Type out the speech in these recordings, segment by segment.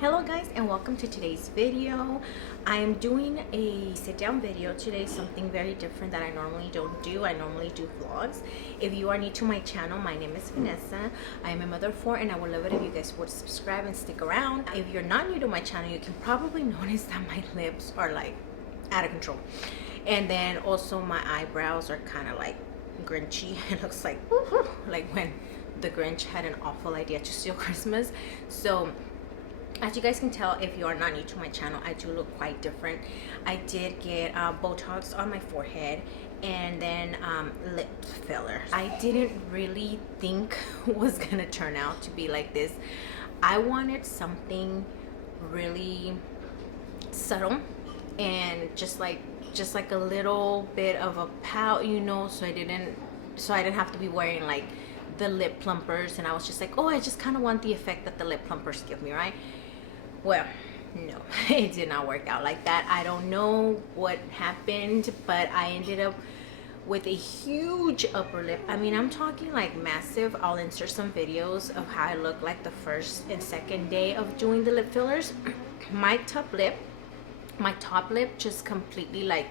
Hello guys, and welcome to today's video. I am doing a sit down video today, something very different that I normally don't do. I normally do vlogs. If you are new to my channel, my name is Vanessa. I am a mother of four and I would love it if you guys would subscribe and stick around. If you're not new to my channel, you can probably notice that my lips are like out of control. And then also my eyebrows are kind of like grinchy. It looks like when the Grinch had an awful idea to steal Christmas. So as you guys can tell, if you are not new to my channel, I do look quite different. I did get Botox on my forehead and then lip filler. I didn't really think was gonna turn out to be like this. I wanted something really subtle and just like a little bit of a pout, you know, so I didn't have to be wearing like the lip plumpers. And I was just like, oh, I just kind of want the effect that the lip plumpers give me, right? Well, no, it did not work out like that. I don't know what happened, but I ended up with a huge upper lip. I mean, I'm talking like massive. I'll insert some videos of how I look like the first and second day of doing the lip fillers. My top lip just completely like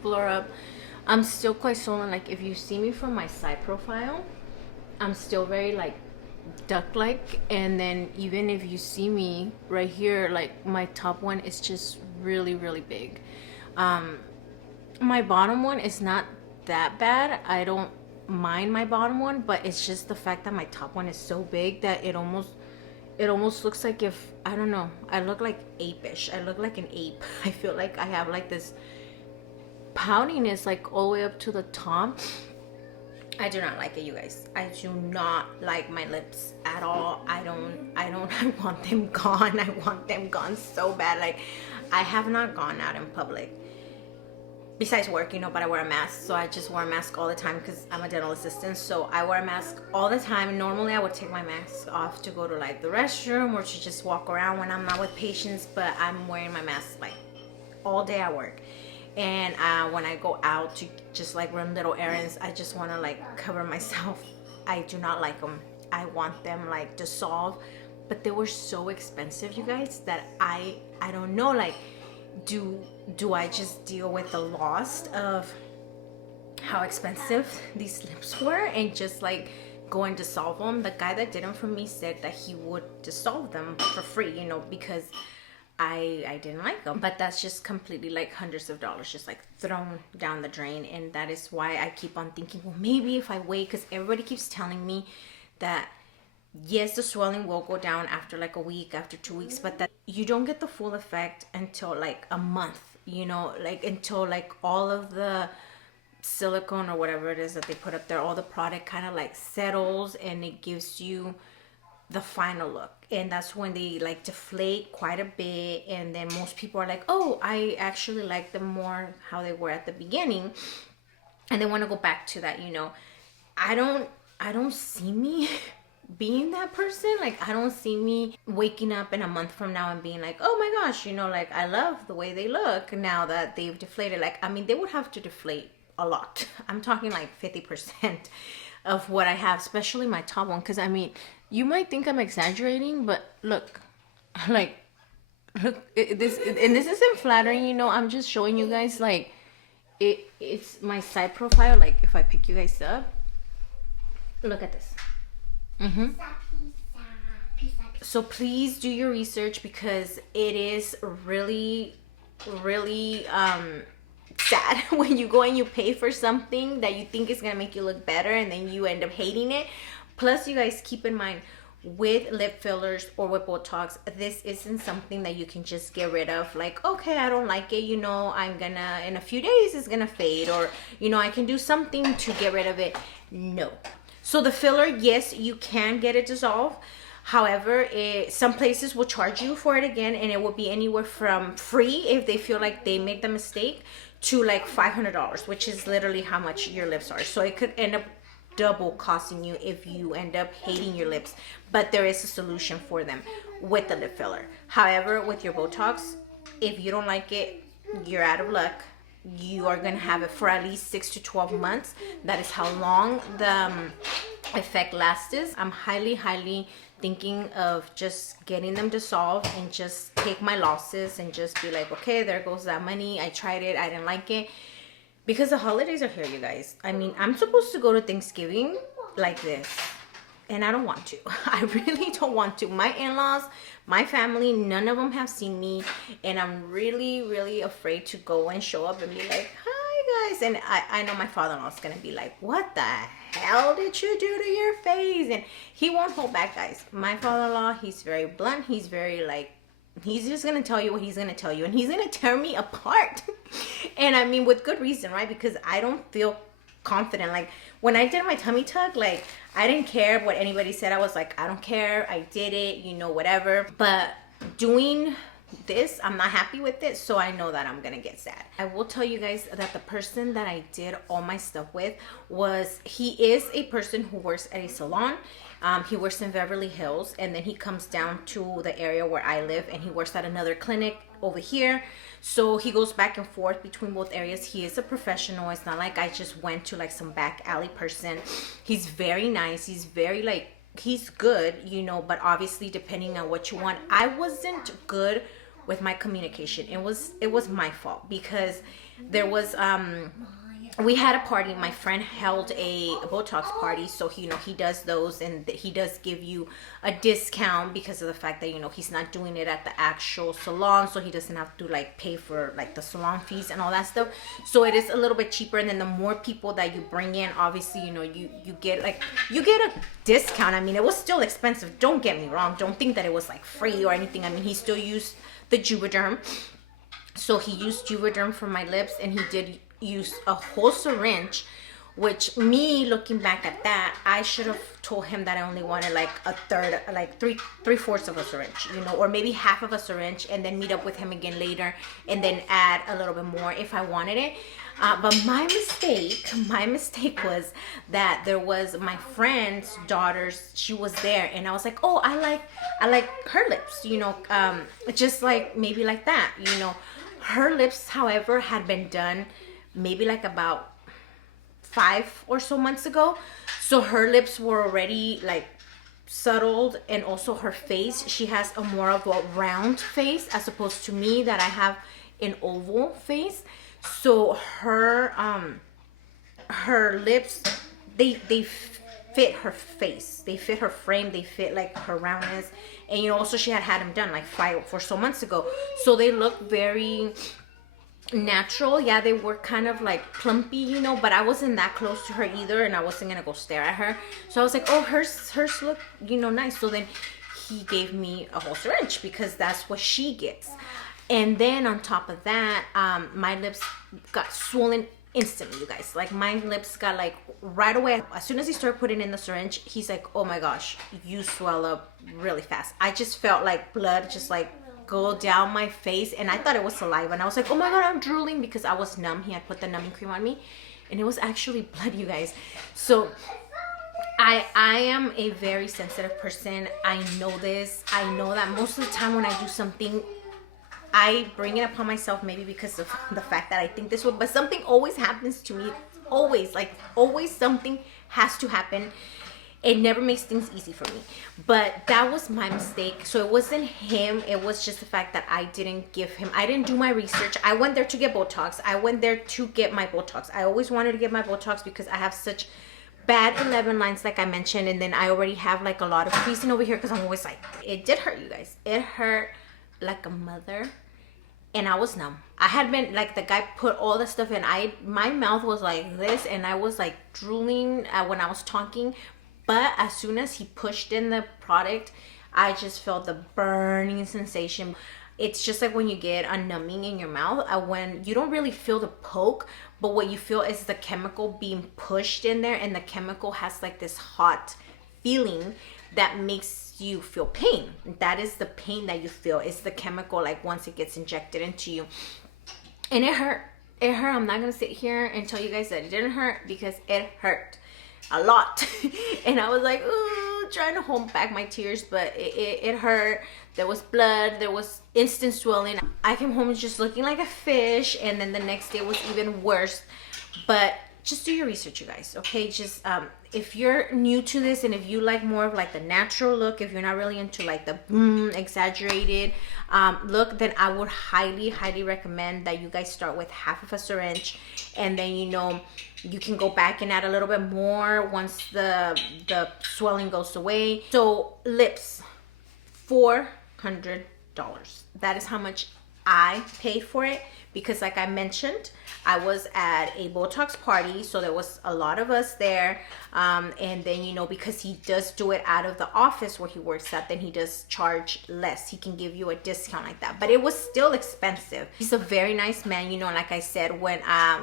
blew up. I'm still quite swollen. Like if you see me from my side profile, I'm still very like duck-like, and then even if you see me right here, like my top one is just really big. My bottom one is not that bad. I don't mind my bottom one, but it's just the fact that my top one is so big that it almost looks like, if I don't know, I look like ape-ish. I look like an ape. I feel like I have like this poutiness like all the way up to the top. I do not like it, you guys. I do not like my lips at all. I want them gone. I want them gone so bad. Like, I have not gone out in public besides work, you know, but I wear a mask. So I just wear a mask all the time because I'm a dental assistant. So I wear a mask all the time. Normally I would take my mask off to go to like the restroom or to just walk around when I'm not with patients, but I'm wearing my mask like all day at work. And when I go out to just like run little errands, I just want to like cover myself. I do not like them. I want them like dissolve, but they were so expensive, you guys, that I don't know, like do I just deal with the loss of how expensive these lips were and just like go and dissolve them? The guy that did them for me said that he would dissolve them for free, you know, because I didn't like them. But that's just completely like hundreds of dollars just like thrown down the drain. And that is why I keep on thinking, well, maybe if I wait, because everybody keeps telling me that yes, the swelling will go down after like a week, after 2 weeks, but that you don't get the full effect until like a month, you know, like until like all of the silicone or whatever it is that they put up there, all the product kind of like settles and it gives you the final look. And that's when they like deflate quite a bit, and then most people are like, oh, I actually like them more how they were at the beginning, and they want to go back to that, you know. I don't see me being that person. Like, I don't see me waking up in a month from now and being like, oh my gosh, you know, like I love the way they look now that they've deflated. Like, I mean, they would have to deflate a lot. I'm talking like 50% of what I have, especially my top one, because I mean, you might think I'm exaggerating, but look, like, this isn't flattering, you know. I'm just showing you guys like it's my side profile. Like if I pick you guys up, look at this. So please do your research, because it is really sad when you go and you pay for something that you think is gonna make you look better and then you end up hating it. Plus, you guys keep in mind, with lip fillers or with Botox, this isn't something that you can just get rid of. Like, okay, I don't like it, you know, I'm gonna, in a few days it's gonna fade, or you know, I can do something to get rid of it. No. So the filler, yes, you can get it dissolved. However, some places will charge you for it again, and it will be anywhere from free if they feel like they made the mistake to like $500, which is literally how much your lips are. So it could end up double costing you if you end up hating your lips. But there is a solution for them with the lip filler. However, with your Botox, if you don't like it, you're out of luck. You are gonna have it for at least 6 to 12 months. That is how long the effect lasts. I'm highly thinking of just getting them dissolved and just take my losses and just be like, okay, there goes that money. I tried it, I didn't like it. Because the holidays are here, you guys. I mean, I'm supposed to go to Thanksgiving like this, and I don't want to. I really don't want to. My in-laws, my family, none of them have seen me, and I'm really, really afraid to go and show up and be like, hi guys. And I know my father-in-law is gonna be like, what the hell did you do to your face? And he won't hold back, guys. My father-in-law, he's very blunt. He's very like, he's just gonna tell you what he's gonna tell you, and he's gonna tear me apart. And I mean, with good reason, right? Because I don't feel confident. Like when I did my tummy tuck, like I didn't care what anybody said. I was like, I don't care, I did it, you know, whatever. But doing this, I'm not happy with it, so I know that I'm gonna get sad. I will tell you guys that the person that I did all my stuff with he is a person who works at a salon. He works in Beverly Hills, and then he comes down to the area where I live, and he works at another clinic over here. So he goes back and forth between both areas. He is a professional. It's not like I just went to like some back alley person. He's very nice. He's very like, he's good, you know, but obviously depending on what you want. I wasn't good with my communication. It was my fault, because there was we had a party. My friend held a Botox party, so he, you know, he does those, and he does give you a discount because of the fact that, you know, he's not doing it at the actual salon, so he doesn't have to like pay for like the salon fees and all that stuff. So it is a little bit cheaper, and then the more people that you bring in, obviously, you know, you get a discount. I mean, it was still expensive, don't get me wrong. Don't think that it was like free or anything. I mean, he still used the Juvederm, so he used Juvederm for my lips, and he did use a whole syringe, which, me looking back at that, I should have told him that I only wanted like a third, like three-fourths of a syringe, you know, or maybe half of a syringe, and then meet up with him again later and then add a little bit more if I wanted it. But my mistake was that there was my friend's daughter's, she was there, and I was like, oh, I like her lips, you know, just like maybe like that, you know. Her lips, however, had been done maybe like about 5 or so months ago, so her lips were already like settled. And also her face, she has a more of a round face as opposed to me that I have an oval face. So her lips, they fit her face, they fit her frame, they fit like her roundness. And you know, also she had them done like 5 or so months ago, so they look very natural. Yeah, they were kind of like plumpy, you know, but I wasn't that close to her either, and I wasn't gonna go stare at her. So I was like, oh, hers look, you know, nice. So then he gave me a whole syringe because that's what she gets. And then on top of that, my lips got swollen instantly, you guys. Like my lips got like right away. As soon as he started putting in the syringe, he's like, oh my gosh, you swell up really fast. I just felt like blood just like go down my face, and I thought it was saliva, and I was like, oh my god, I'm drooling, because I was numb. He had put the numbing cream on me, and it was actually blood, you guys. So I am a very sensitive person. I know this. I know that most of the time when I do something, I bring it upon myself, maybe because of the fact that I think this way, but something always happens to me. Always, like always something has to happen. It never makes things easy for me. But that was my mistake. So it wasn't him. It was just the fact that I didn't do my research. I went there to get Botox. I went there to get my Botox. I always wanted to get my Botox because I have such bad 11 lines, like I mentioned. And then I already have like a lot of creasing over here because I'm always like, it did hurt, you guys. It hurt like a mother. And I was numb. I had been like, the guy put all the stuff in. My mouth was like this, and I was like drooling when I was talking. But as soon as he pushed in the product, I just felt the burning sensation. It's just like when you get a numbing in your mouth, when you don't really feel the poke, but what you feel is the chemical being pushed in there, and the chemical has like this hot feeling that makes you feel pain. That is the pain that you feel. It's the chemical, like once it gets injected into you. And it hurt. It hurt. I'm not gonna sit here and tell you guys that it didn't hurt, because it hurt a lot. And I was like, ooh, trying to hold back my tears, but it hurt. There was blood. There was instant swelling. I came home just looking like a fish, and then the next day was even worse. But just do your research, you guys, okay? Just if you're new to this and if you like more of like the natural look, if you're not really into like the exaggerated look, then I would highly recommend that you guys start with half of a syringe, and then, you know, you can go back and add a little bit more once the swelling goes away. So lips, $400. That is how much I paid for it, because like I mentioned, I was at a Botox party, so there was a lot of us there, and then, you know, because he does do it out of the office where he works at, then he does charge less. He can give you a discount like that, but it was still expensive. He's a very nice man, you know. Like I said, when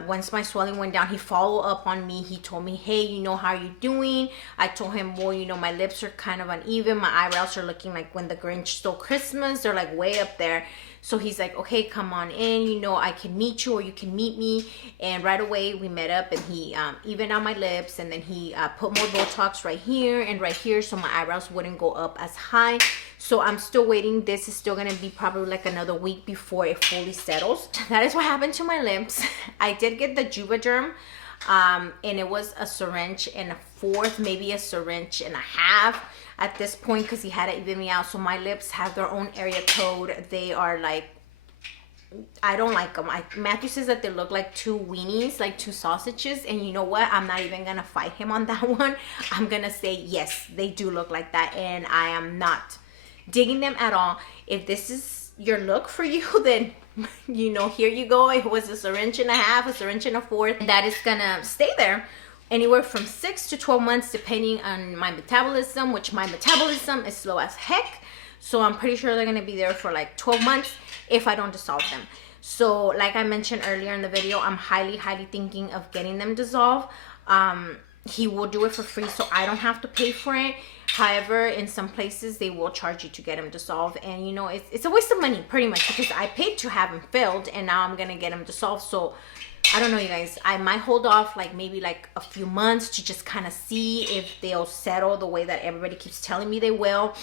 once my swelling went down, he followed up on me. He told me, hey, you know, how are you doing? I told him, well, you know, my lips are kind of uneven, my eyebrows are looking like when the Grinch stole Christmas, they're like way up there. So he's like, okay, come on in, you know, I can meet you or you can meet me. And right away we met up, and he evened out my lips, and then he put more Botox right here and right here, so my eyebrows wouldn't go up as high. So I'm still waiting. This is still gonna be probably like another week before it fully settles. That is what happened to my lips. I did get the Juvederm, and it was a syringe and a fourth, maybe a syringe and a half at this point, because he had to even me out. So my lips have their own area code. They are like, I don't like them. Matthew says that they look like two weenies, like two sausages, and you know what, I'm not even gonna fight him on that one. I'm gonna say yes, they do look like that, and I am not digging them at all. If this is your look for you, then you know, here you go. It was a syringe and a half, a syringe and a fourth, and that is gonna stay there anywhere from 6 to 12 months depending on my metabolism, which my metabolism is slow as heck. So I'm pretty sure they're gonna be there for like 12 months if I don't dissolve them. So like I mentioned earlier in the video, I'm highly thinking of getting them dissolved. He will do it for free, so I don't have to pay for it. However, in some places they will charge you to get them dissolved, and you know, it's a waste of money pretty much, because I paid to have them filled and now I'm gonna get them dissolved. So I don't know, you guys, I might hold off like maybe like a few months to just kind of see if they'll settle the way that everybody keeps telling me they will.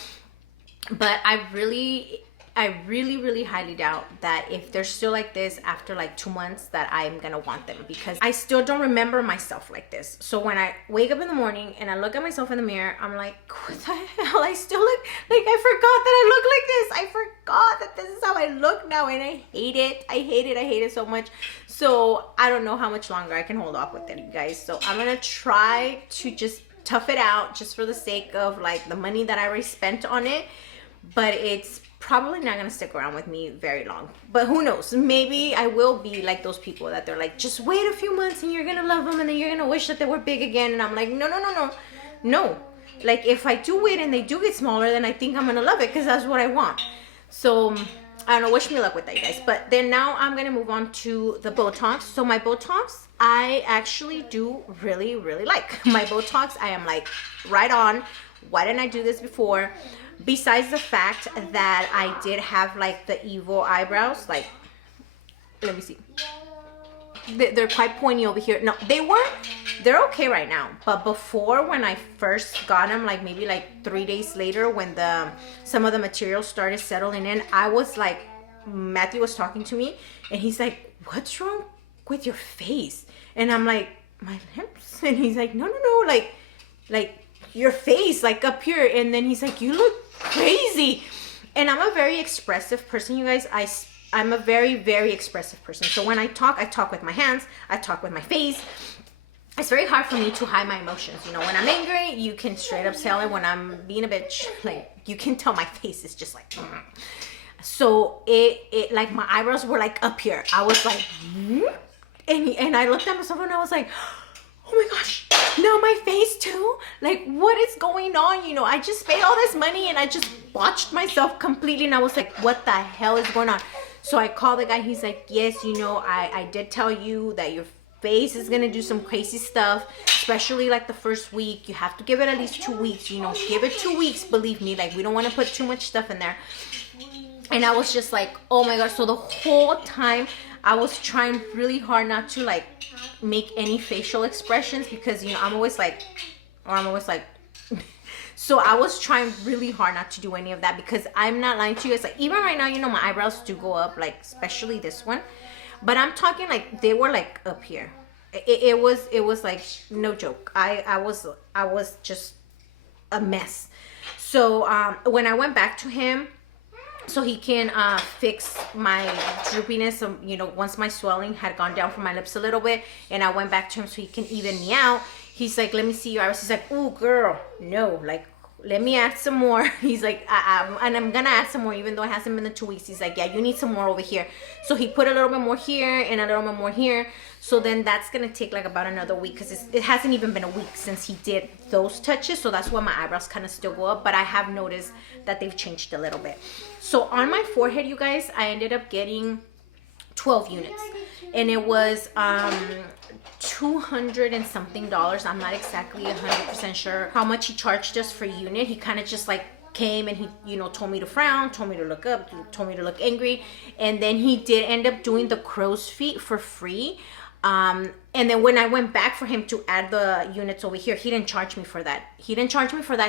But I really highly doubt that if they're still like this after like 2 months that I'm gonna want them, because I still don't remember myself like this. So when I wake up in the morning and I look at myself in the mirror, I'm like, what the hell? I still look like, I forgot that I look like this. I forgot that this is how I look now, and I hate it. I hate it so much. So I don't know how much longer I can hold off with it, you guys. So I'm gonna try to just tough it out, just for the sake of like the money that I already spent on it. But it's probably not gonna stick around with me very long, but who knows, maybe I will be like those people that they're like, just wait a few months and you're gonna love them, and then you're gonna wish that they were big again. And I'm like, no, like if I do wait and they do get smaller, then I think I'm gonna love it, because that's what I want. So I don't know, wish me luck with that, you guys. But then now I'm gonna move on to the Botox. So my Botox, I actually do really like my Botox. I am like right on. Why didn't I do this before? Besides the fact that I did have like the evil eyebrows, like, let me see, they're quite pointy over here. No, they're okay right now, but before, when I first got them, like maybe like 3 days later, when some of the material started settling in, I was like, Matthew was talking to me and he's like, what's wrong with your face? And I'm like, my lips? And he's like, no, like your face, like up here. And then he's like, you look crazy. And I'm a very expressive person, you guys. I'm a very expressive person. So when I talk with my hands, I talk with my face. It's very hard for me to hide my emotions. You know, when I'm angry, you can straight up tell it. When I'm being a bitch, like, you can tell my face is just like, so it like my eyebrows were like up here. I was like, and I looked at myself and I was like, oh my gosh, now my face too? Like, what is going on? You know, I just paid all this money and I just botched myself completely. And I was like, what the hell is going on? So I called the guy. He's like, yes, you know, I did tell you that your face is gonna do some crazy stuff, especially like the first week. You have to give it at least 2 weeks, you know, give it 2 weeks, believe me. Like, we don't want to put too much stuff in there. And I was just like, oh my gosh. So the whole time I was trying really hard not to like make any facial expressions, because, you know, I'm always like so I was trying really hard not to do any of that, because I'm not lying to you. It's like, even right now, you know, my eyebrows do go up, like especially this one, but I'm talking like they were like up here. it was like no joke. I was just a mess. So when I went back to him so he can fix my droopiness, once my swelling had gone down from my lips a little bit, and I went back to him so he can even me out, he's like, let me see your eyebrows. He's like, ooh girl, no, like let me add some more. He's like, and I'm gonna add some more even though it hasn't been the 2 weeks. He's like, yeah, you need some more over here. So he put a little bit more here and a little bit more here. So then that's gonna take like about another week, because it hasn't even been a week since he did those touches. So that's why my eyebrows kind of still go up, but I have noticed that they've changed a little bit. So on my forehead, you guys, I ended up getting 12 units, and it was $200 and something. I'm not exactly 100% sure how much he charged us for unit. He kind of just like came and he told me to frown, told me to look up, told me to look angry, and then he did end up doing the crow's feet for free. And then when I went back for him to add the units over here, he didn't charge me for that. He didn't charge me for the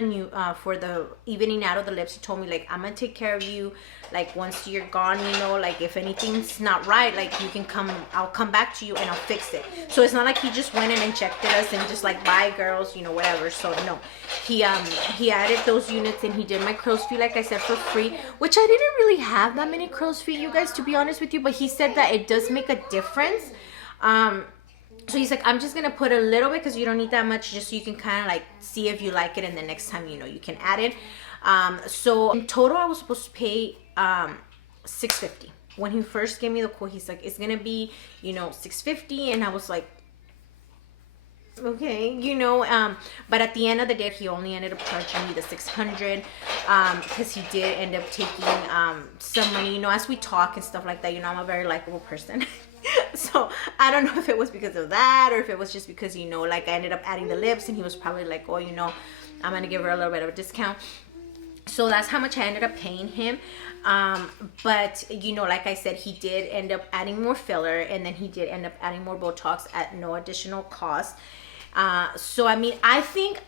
new, for the evening out of the lips. He told me like, I'm gonna take care of you. Like once you're gone, like if anything's not right, like you can come, I'll come back to you and I'll fix it. So it's not like he just went and injected us and just like, bye girls, whatever. So no, he added those units and he did my crow's feet, like I said, for free, which I didn't really have that many crow's feet, you guys, to be honest with you, but he said that it does make a difference. So he's like, I'm just gonna put a little bit because you don't need that much, just so you can kind of like see if you like it, and the next time you can add it. So in total I was supposed to pay $650. When he first gave me the quote, he's like, it's gonna be $650, and I was like, okay, but at the end of the day he only ended up charging me the $600, because he did end up taking some money, as we talk and stuff like that. I'm a very likable person. So I don't know if it was because of that, or if it was just because like I ended up adding the lips, and he was probably like, oh, I'm gonna give her a little bit of a discount. So that's how much I ended up paying him. But like I said, he did end up adding more filler, and then he did end up adding more Botox at no additional cost. So I mean, I think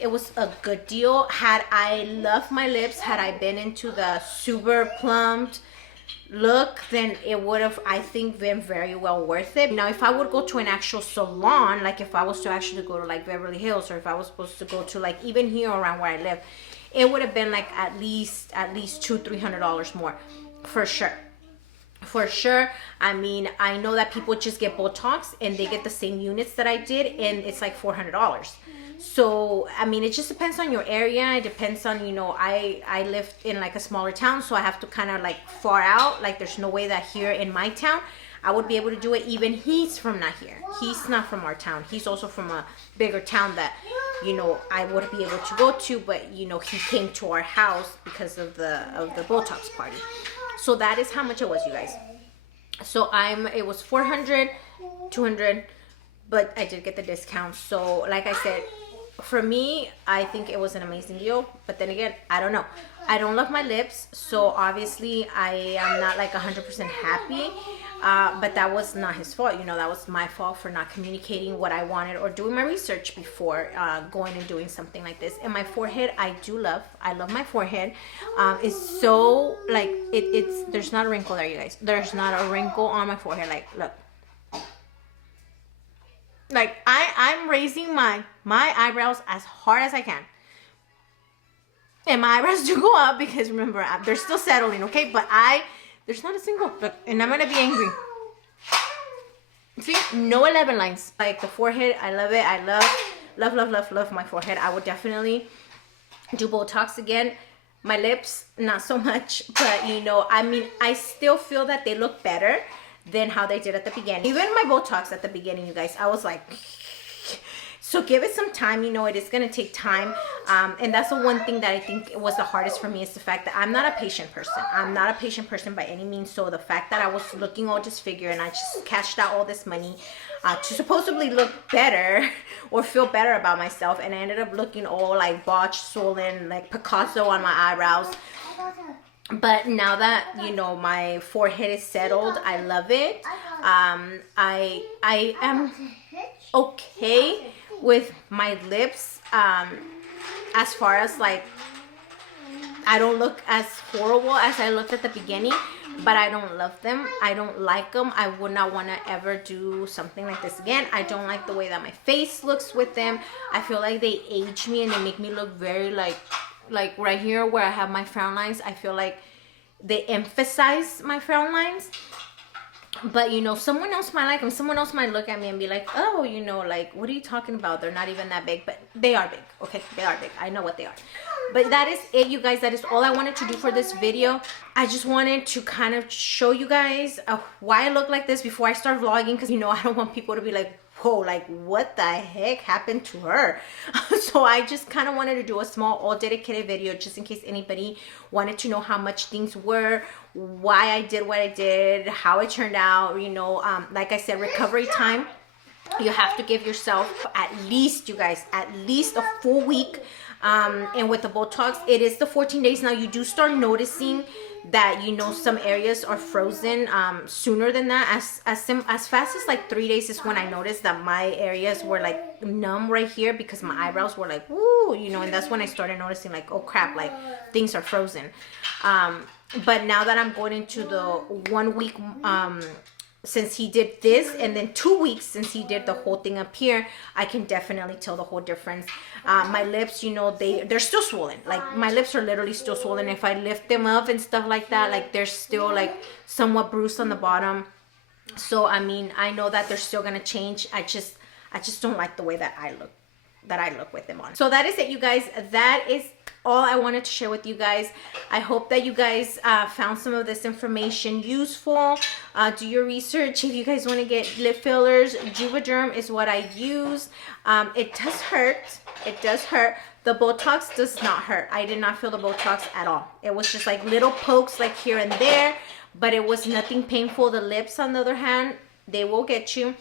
it was a good deal. Had I loved my lips, had I been into the super plumped look, then it would have, I think, been very well worth it. Now if I would go to an actual salon, like if I was to actually go to like Beverly Hills, or if I was supposed to go to like even here around where I live, it would have been like at least $200-300 more, for sure. I mean, I know that people just get Botox and they get the same units that I did, and it's like $400. So I mean, it just depends on your area. It depends on, I live in like a smaller town, so I have to kind of like far out. Like there's no way that here in my town I would be able to do it. Even he's from not here. He's not from our town. He's also from a bigger town that, I would be able to go to, but he came to our house because of the Botox party. So that is how much it was, you guys. So it was $400, $200, but I did get the discount. So like I said, for me, I think it was an amazing deal. But then again, I don't know. I don't love my lips, so obviously I am not like 100% happy. But that was not his fault. That was my fault for not communicating what I wanted or doing my research before going and doing something like this. And my forehead, I love my forehead. It's so like it's there's not a wrinkle there, you guys. There's not a wrinkle on my forehead. Like, look. Like I'm raising my eyebrows as hard as I can. And my eyebrows do go up because remember, they're still settling, okay? But there's not a single, look, and I'm gonna be angry. See, no 11 lines. Like the forehead, I love it. I love my forehead. I would definitely do Botox again. My lips, not so much, but I mean, I still feel that they look better than how they did at the beginning. Even my Botox at the beginning, you guys, I was like, so give it some time. It is going to take time. And that's the one thing that I think was the hardest for me, is the fact that I'm not a patient person. I'm not a patient person by any means. So the fact that I was looking all disfigured and I just cashed out all this money to supposedly look better or feel better about myself, and I ended up looking all like botched, swollen, like Picasso on my eyebrows. But now that my forehead is settled, I love it. I am okay with my lips, as far as like I don't look as horrible as I looked at the beginning, but I don't love them. I don't like them. I would not want to ever do something like this again. I don't like the way that my face looks with them. I feel like they age me and they make me look very like right here where I have my frown lines. I feel like they emphasize my frown lines. But you know, someone else might like them. Someone else might look at me and be like, oh, you know, like, what are you talking about? They're not even that big. But they are big. Okay, they are big. I know what they are. But that is it, you guys. That is all I wanted to do for this video. I just wanted to kind of show you guys why I look like this before I start vlogging, because you know, I don't want people to be like, whoa, like what the heck happened to her? So I just kind of wanted to do a small all dedicated video just in case anybody wanted to know how much things were, why I did what I did, how it turned out. You know, like I said, recovery time, you have to give yourself at least, you guys, at least a full week. And with the Botox, it is the 14 days. Now you do start noticing that, you know, some areas are frozen sooner than that. As fast as like 3 days is when I noticed that my areas were like numb right here, because my eyebrows were like, woo, you know, and that's when I started noticing like, oh crap, like things are frozen. But now that I'm going into the 1 week since he did this, and then 2 weeks since he did the whole thing up here, I can definitely tell the whole difference. My lips, you know, they're still swollen. Like my lips are literally still swollen. If I lift them up and stuff like that, like they're still like somewhat bruised on the bottom. So I mean, I know that they're still gonna change. I just don't like the way that I look with them on. So that is it, you guys. That is all I wanted to share with you guys. I hope that you guys found some of this information useful. Do your research. If you guys want to get lip fillers, Juvederm is what I use. It does hurt. It does hurt. The Botox does not hurt. I did not feel the Botox at all. It was just like little pokes like here and there, but it was nothing painful. The lips, on the other hand, they will get you.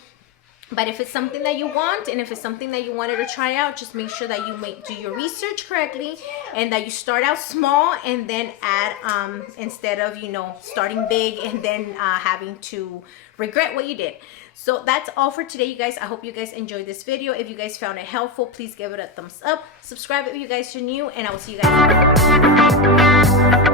But if it's something that you want, and if it's something that you wanted to try out, just make sure that you do your research correctly, and that you start out small and then add, instead of, you know, starting big and then having to regret what you did. So that's all for today, you guys. I hope you guys enjoyed this video. If you guys found it helpful, please give it a thumbs up. Subscribe if you guys are new, and I will see you guys next time.